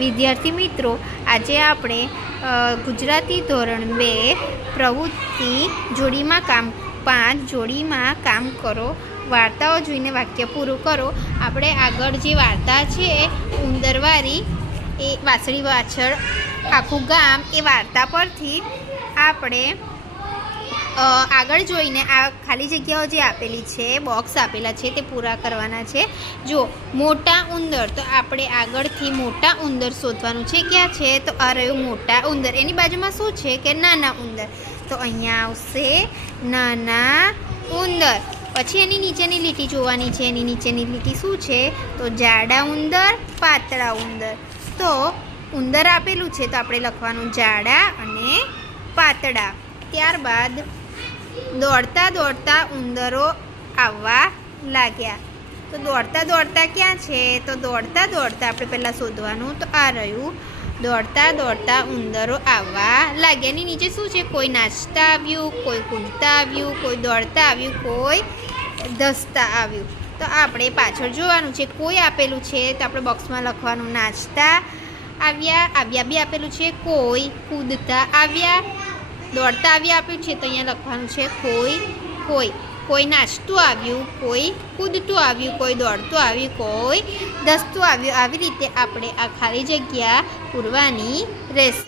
વિદ્યાર્થી મિત્રો, આજે આપણે ગુજરાતી ધોરણ 2 પ્રવૃત્તિ જોડીમાં કામ 5 જોડીમાં કામ કરો, વાર્તાઓ જોઈને વાક્ય પૂરું કરો. આપણે આગળ જે વાર્તા છે ઉંદરવાળી, એ વાંસળી પાછળ આખું ગામ, એ વાર્તા પરથી આપણે આગળ જોઈને આ ખાલી જગ્યાઓ જે આપેલી છે, બોક્સ આપેલા છે, તે પૂરા કરવાના છે. જો મોટા ઉંદર, તો આપણે આગળથી મોટા ઉંદર શોધવાનું છે. ક્યાં છે? તો આ રહ્યું મોટા ઉંદર. એની બાજુમાં શું છે કે નાના ઉંદર, તો અહીંયા આવશે નાના ઉંદર. પછી એની નીચેની લીટી જોવાની છે. એની નીચેની લીટી શું છે? તો જાડા ઉંદર, પાતળા ઉંદર. તો ઉંદર આપેલું છે તો આપણે લખવાનું જાડા અને પાતળા. ત્યારબાદ દોડતા દોડતા ઉંદરો આવવા લાગ્યા. તો દોડતા દોડતા ક્યાં છે? તો દોડતા દોડતા આપણે પહેલાં શોધવાનું, તો આ રહ્યું દોડતા દોડતા ઉંદરો આવવા લાગ્યા. એની નીચે શું છે? કોઈ નાચતા આવ્યું, કોઈ કૂદતા આવ્યું, કોઈ દોડતા આવ્યું, કોઈ ધસતા આવ્યું. તો આપણે પાછળ જોવાનું છે. કોઈ આપેલું છે તો આપણે બોક્સમાં લખવાનું નાચતા આવ્યા બી આપેલું છે. કોઈ કૂદતા આવ્યા, દોડતા આવ્યા આપ્યું છે તો અહીંયા લખવાનું છે કોઈ નાચતું આવ્યું, કોઈ કૂદતું આવ્યું, કોઈ દોડતું આવ્યું, કોઈ ધસતું આવ્યું. આવી રીતે આપણે આ ખાલી જગ્યા પૂરવાની રહેશે.